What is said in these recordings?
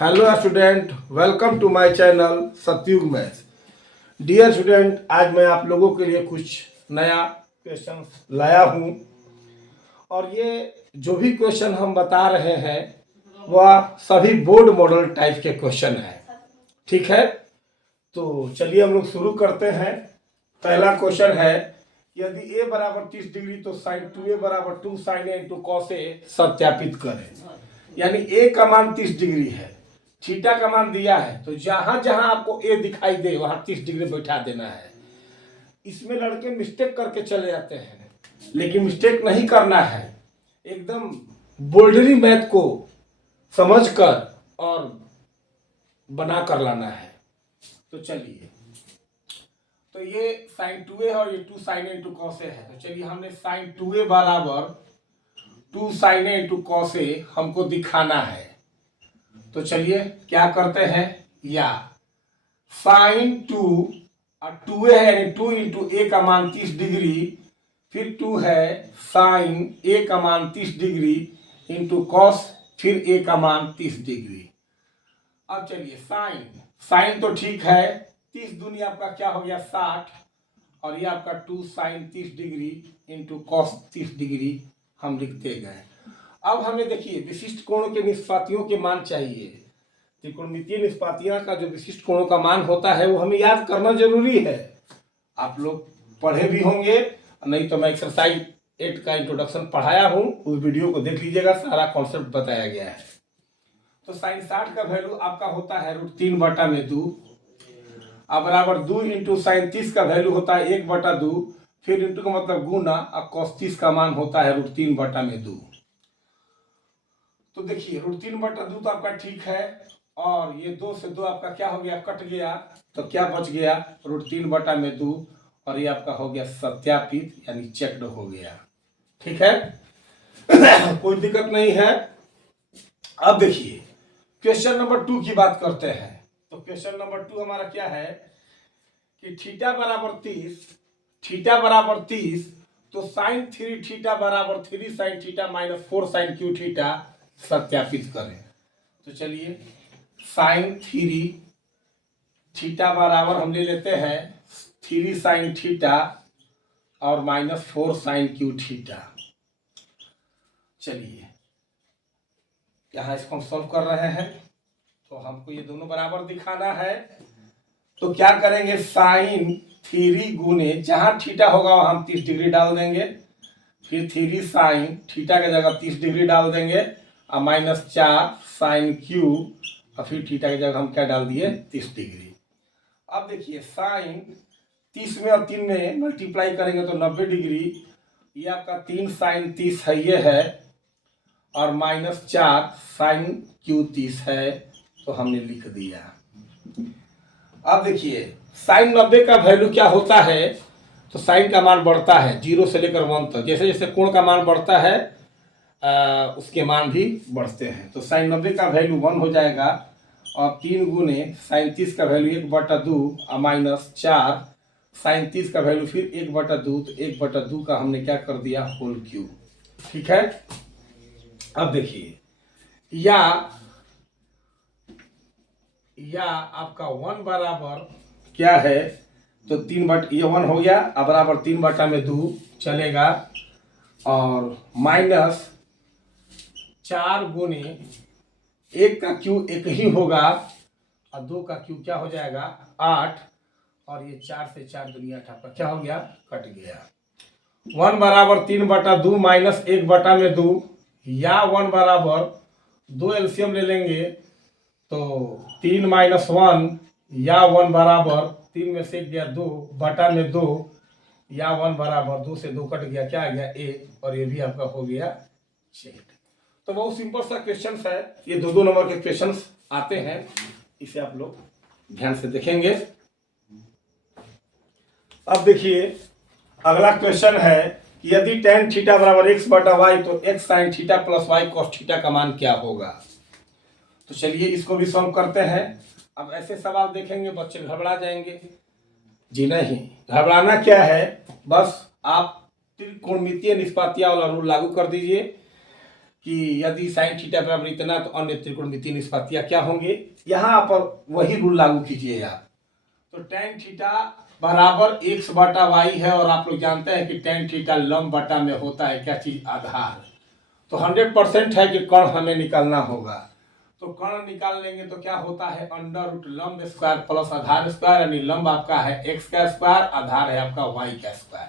Hello student, welcome to my channel Satyug maths. Dear student, आज मैं आप लोगों के लिए कुछ नया क्वेश्चन लाया हूँ और ये जो भी क्वेश्चन हम बता रहे हैं वह सभी बोर्ड मॉडल टाइप के क्वेश्चन है। ठीक है, तो चलिए हम लोग शुरू करते हैं। पहला क्वेश्चन है, यदि a बराबर 30 डिग्री तो साइन 2a बराबर 2 sign a into cos A सत्यापित करें। यानी a का मान 30 डिग्री है, थीटा का मान दिया है, तो जहां जहां आपको a दिखाई दे वहां 30 डिग्री बैठा देना है। इसमें लड़के मिस्टेक करके चले जाते हैं, लेकिन मिस्टेक नहीं करना है। एकदम बोल्डरी मैथ को समझकर और बना कर लाना है। तो चलिए, तो ये साइन 2a और ये 2 sign a into cos A है। तो चलिए, हमने साइन 2a बराबर 2 sign a into cos A हमको दिखाना है। तो चलिए क्या करते हैं, या साइन 2 और 2a है यानी 2 इंटू ए का मान 30 डिग्री, फिर 2 है साइन a का मान 30 डिग्री इंटू कॉस फिर a का मान 30 डिग्री। अब चलिए, साइन साइन तो ठीक है, 30 दूनी आपका क्या हो गया 60, और ये आपका 2 sine 30 degree into cos 30 degree हम लिखते गए। अब हमें देखिए विशिष्ट कोणों के निष्पातियों के मान चाहिए। त्रिकोणमितीय निष्पातियां का जो विशिष्ट कोणों का मान होता है वो हमें याद करना जरूरी है। आप लोग पढ़े भी होंगे, नहीं तो मैं एक्सरसाइज 8 का इंट्रोडक्शन पढ़ाया हूँ, उस वीडियो को देख लीजिएगा, सारा कॉन्सेप्ट बताया गया है। तो साइन 60 का वैल्यू आपका होता है √3/2 अब बराबर 2 इंटू साइन 30 का वैल्यू होता है 1/2, फिर इंटू का मतलब गुना, और कॉस 30 का मान होता है √3/2। तो देखिए √3/2 तो आपका ठीक है, और ये 2 से 2 आपका क्या हो गया, कट गया, तो क्या बच गया √3/2, और ये आपका हो गया सत्यापित यानी चेक्ड हो गया। ठीक है कोई दिक्कत नहीं है। अब देखिए क्वेश्चन नंबर 2 की बात करते हैं। तो क्वेश्चन नंबर 2 हमारा क्या है कि थीटा बराबर 30 तो साइन 3 थीटा बराबर 3 sine theta minus 4 sine cube theta सत्यापित करें। तो चलिए, साइन 3 थीटा बराबर हम ले लेते हैं 3 साइन थीटा और माइनस 4 साइन क्यू थीटा। चलिए यहाँ इसको हम सॉल्व कर रहे हैं, तो हमको ये दोनों बराबर दिखाना है। तो क्या करेंगे, साइन 3 गुने जहां थीटा होगा वहां हम 30 डिग्री डाल देंगे, फिर 3 साइन थीटा की जगह 30 डिग्री डाल देंगे, और माइनस 4 साइन क्यू, और फिर थीटा की जगह हम क्या डाल दिए 30 डिग्री। अब देखिए साइन 30 में और 3 में मल्टीप्लाई करेंगे तो 90 डिग्री, ये आपका 3 साइन 30 है ये है, और माइनस 4 साइन क्यू 30 है, तो हमने लिख दिया। अब देखिए साइन 90 का वैल्यू क्या होता है, तो साइन का मान बढ़ता है 0 से लेकर 1 तक। जैसे जैसे कोण का मान बढ़ता है उसके मान भी बढ़ते हैं। तो साइन 90 का वैल्यू 1 हो जाएगा, और 3 गुने साइन 30 का वैल्यू 1/2 और माइनस 4 साइन 30 का वैल्यू फिर 1/2, तो 1/2 का हमने क्या कर दिया होल क्यूब। ठीक है, अब देखिए या आपका 1 बराबर क्या है, तो 3 ये 1 हो गया, अब बराबर 3/2 चलेगा, और माइनस 4 गुने 1 का क्यू 1 ही होगा, और 2 का क्यू क्या हो जाएगा 8, और ये 4 से 4 दुनिया आपका क्या हो गया, कट गया। 1 बराबर 3/2 माइनस 1/2, या 1 बराबर 2 एलसीएम ले लेंगे, तो 3 माइनस 1, या 1 बराबर 3 में से गया 2/2, या 1 बराबर 2 से 2 कट गया, क्या आ गया 1, और ये भी आपका हो गया 6। तो बहुत सिंपल सा क्वेश्चन है, ये 2-2 नंबर के क्वेश्चन आते हैं, इसे आप लोग ध्यान से देखेंगे। अब देखिए अगला क्वेश्चन है कि यदि tan थीटा बराबर x/y तो x sin theta plus y cos theta का मान क्या होगा। तो चलिए इसको भी सॉल्व करते हैं। अब ऐसे सवाल देखेंगे बच्चे घबरा जाएंगे। जी नहीं, घबराना क्या है, बस आप त्रिकोणमितीय निष्पातियां वाला रूल लागू कर दीजिए। कि यदि साइन थीटा बराबर इतना तो अन्य त्रिकोणमितीय निष्पत्तियां क्या होंगे, यहाँ पर वही रूल लागू कीजिए आप। तो टेन थीटा बराबर एक्स बटा वाई है, और आप लोग जानते हैं कि टेन थीटा लंब बटा में होता है क्या चीज, आधार। तो 100% है कि कर्ण हमें निकालना होगा। तो कर्ण निकाल लेंगे तो क्या होता है, अंडर रूट लंब स्क्वायर प्लस आधार स्क्वायर, यानी लंब आपका है एक्स का स्क्वायर, आधार है आपका वाई का स्क्वायर।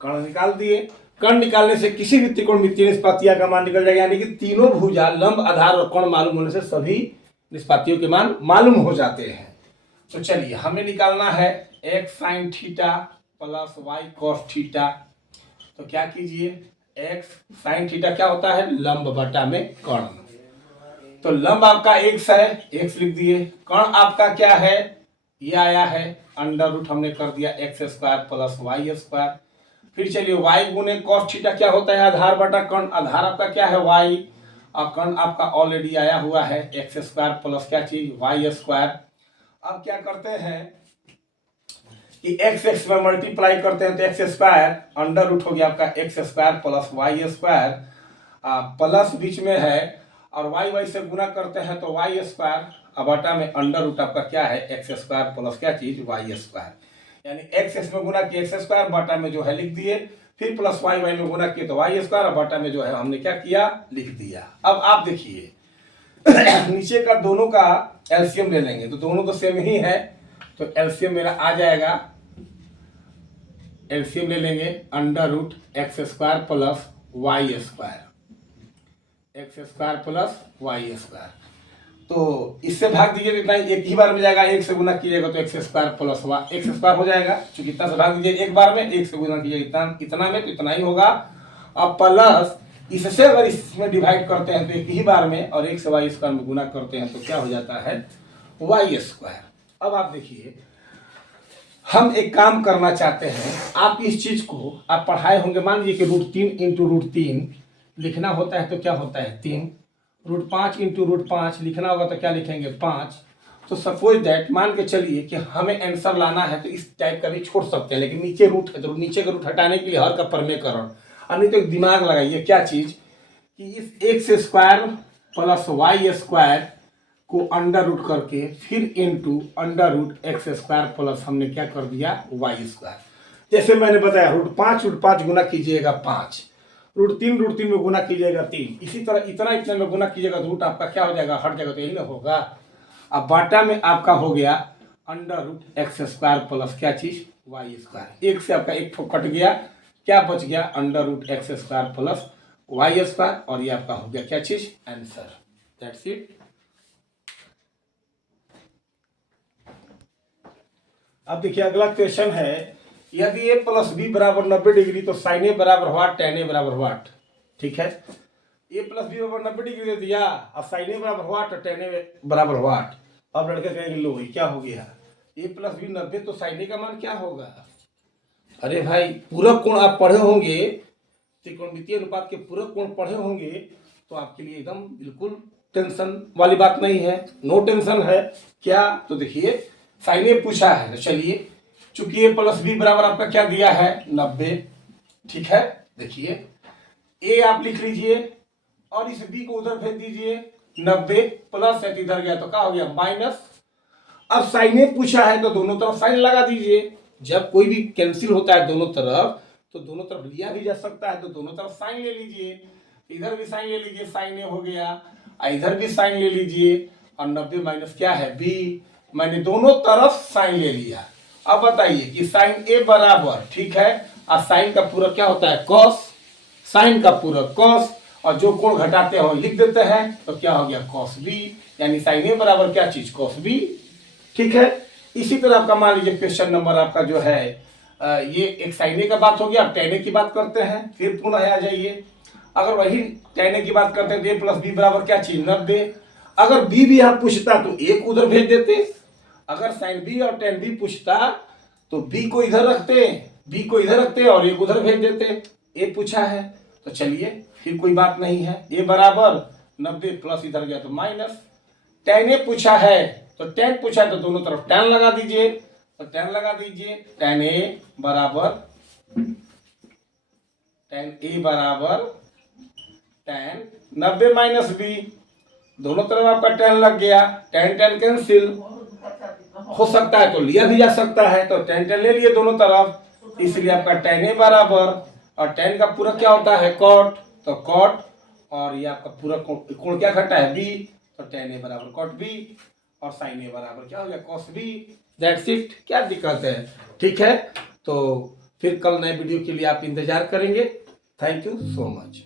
कर्ण निकाल दिए। कर्ण निकालने से किसी भी त्रिकोणमितीय निष्पत्तियां का मान निकल जाएगा, यानी कि तीनों भुजा लंब आधार और कर्ण मालूम होने से सभी निष्पत्तियों के मान मालूम हो जाते हैं। तो चलिए हमें निकालना है x sine theta plus y cos theta. तो क्या कीजिए, एक्स साइन थीटा क्या होता है, लंब बटा में कर्ण। तो लंब आपका एक्स है, एक्स लिख दिए। कर्ण आपका क्या है, ये आया है अंडर रूट, हमने कर दिया x square plus y square. फिर चलिए वाई गुने कॉस थीटा क्या होता है, आधार बटा कर्ण। आधार आपका क्या है वाई, और कर्ण आपका ऑलरेडी आया हुआ है एक्स स्क्वायर प्लस क्या चीज, वाई स्क्वायर। अब क्या करते हैं कि एक्स एक्स में मल्टीप्लाई करते हैं तो एक्स स्क्वायर अंडर रूट हो गया आपका x square plus y square, plus बीच में है, और वाई वाई से गुना करते हैं तो वाई स्क्वायर, अब बटा में अंडर रूट आपका क्या है एक्स स्क्वायर प्लस क्या चीज वाई स्क्वायर, यानी एक्स एक्स में गुना किया एक्स स्क्वायर, बटा में जो है लिख दिए, फिर प्लस वाई वाई में गुना किए तो वाई स्क्वायर, और बटा में जो है हमने क्या किया, लिख दिया। अब आप देखिए नीचे का दोनों का एलसीएम ले लेंगे, तो दोनों तो सेम ही है, तो एलसीएम मेरा आ जाएगा, एलसीएम ले लेंगे under root x square plus y square, x square plus y square. तो इससे भाग दीजिए तो इतना एक ही बार में जाएगा, एक से गुना कीजिएगा तो x square plus y x square हो जाएगा, क्योंकि इतना से भाग दीजिए एक बार में, एक से गुना कीजिएगा इतना में तो इतना ही होगा। अब प्लस इससे अगर इसमें डिवाइड करते हैं तो एक ही बार में, और एक से वाई स्क्वायर में गुना करते हैं तो क्या हो जाता है वाई स्क्वायर। अब आप देखिए हम एक काम करना चाहते हैं, आप इस चीज को आप पढ़ाए होंगे, मान लीजिए कि √3 इंटू √3 लिखना होता है तो क्या होता है 3, √5 इंटू √5 लिखना होगा तो क्या लिखेंगे 5। तो सपोज दैट मान के चलिए कि हमें आंसर लाना है तो इस टाइप का भी छोड़ सकते हैं, लेकिन नीचे रूट है तो नीचे का रूट हटाने के लिए हर का प्रमेयकरण, और नहीं तो एक दिमाग लगाइए क्या चीज कि इस x square plus y square को अंडर रूट करके फिर into under root x square plus हमने क्या कर दिया वाई स्क्वायर। जैसे मैंने बताया √5 गुना कीजिएगा 5, √3 में गुना कीजिएगा 3, इसी तरह इतना इतना में गुना कीजिएगा तो रूट आपका क्या हो जाएगा, हट जाएगा, तो यही ना होगा। अब बाटा में आपका हो गया under root x square plus क्या चीज वाई स्क्वायर, एक से आपका एक कट गया, क्या बच गया under root x square plus y square, और ये आपका हो गया क्या चीज आंसर, दैट्स इट। अब देखिए अगला क्वेश्चन है, यदि ए प्लस बी बराबर 90 डिग्री तो साइन ए बराबर व्हाट, टेन ए बराबर व्हाट। ठीक है, ए प्लस बी बराबर 90 डिग्री दे दिया, अब साइन ए बराबर व्हाट और टेन ए बराबर व्हाट। अब लड़के कहेंगे लो ये क्या हो गया, ए प्लस बी 90 तो साइन ए का मान क्या होगा। अरे भाई पूरक कोण आप पढ़े होंगे, त्रिकोणमितीय अनुपात के पूरक कोण पढ़े होंगे, तो आपके लिए एकदम बिल्कुल टेंशन वाली बात नहीं है, नो टेंशन है। क्या, तो देखिए साइन ए पूछा है, तो चलिए चूंकि ए प्लस बी बराबर आपका क्या दिया है 90, ठीक है, देखिए ए आप लिख लीजिए और इस बी को उधर भेज दीजिए, 90 प्लस है तो इधर गया तो क्या हो गया माइनस। अब साइन ए पूछा है तो दोनों तरफ साइन लगा दीजिए, जब कोई भी कैंसिल होता है दोनों तरफ तो दोनों तरफ लिया भी जा सकता है, तो दोनों तरफ साइन ले लीजिए, इधर भी साइन ले लीजिए, साइन ए हो गया, इधर भी साइन ले लीजिए, और 90 माइनस क्या है बी, मैंने दोनों तरफ साइन ले लिया। अब बताइए कि साइन ए बराबर, ठीक है, और साइन का पूरक क्या होता है कॉस, साइन का पूरक कॉस, और जो कोण घटाते हैं लिख देते हैं, तो क्या हो गया कॉस बी, यानी साइन ए बराबर क्या चीज कॉस बी। ठीक है, इसी तरह आपका मान लीजिए क्वेश्चन नंबर आपका जो है ये एक साइन ए का बात हो गया, अब टेन ए की बात करते हैं, फिर पुनः आ जाइए, अगर वही टेन ए की बात करते हैं तो ए प्लस बी बराबर क्या चीज 90, अगर बी भी यहाँ पूछता तो एक उधर भेज देते, अगर साइन बी और टेन बी पूछता तो बी को इधर रखते, बी को इधर रखते और एक उधर भेज देते, ए पूछा है तो चलिए फिर कोई बात नहीं है, ए बराबर 90 प्लस इधर गया तो माइनस, टेन ए पूछा है तो टेन पूछा है तो दोनों तरफ टेन लगा दीजिए, तो टेन लगा दीजिए, टेन ए बराबर tan 90 माइनस बी, दोनों तरफ आपका tan लग गया, tan tan कैंसिल हो सकता है तो लिया भी जा सकता है, तो tan tan ले लिए दोनों तरफ, इसलिए आपका tan a बराबर, और tan का पूरा क्या होता है cot, तो cot, और ये आपका पूरा कोण क्या घटा है b, तो tan a बराबर cot b, और sin a बराबर क्या हो गया cos b। दैट्स इट, क्या दिक्कत है, ठीक है। तो फिर कल नए वीडियो के लिए आप इंतजार करेंगे। Thank you so much.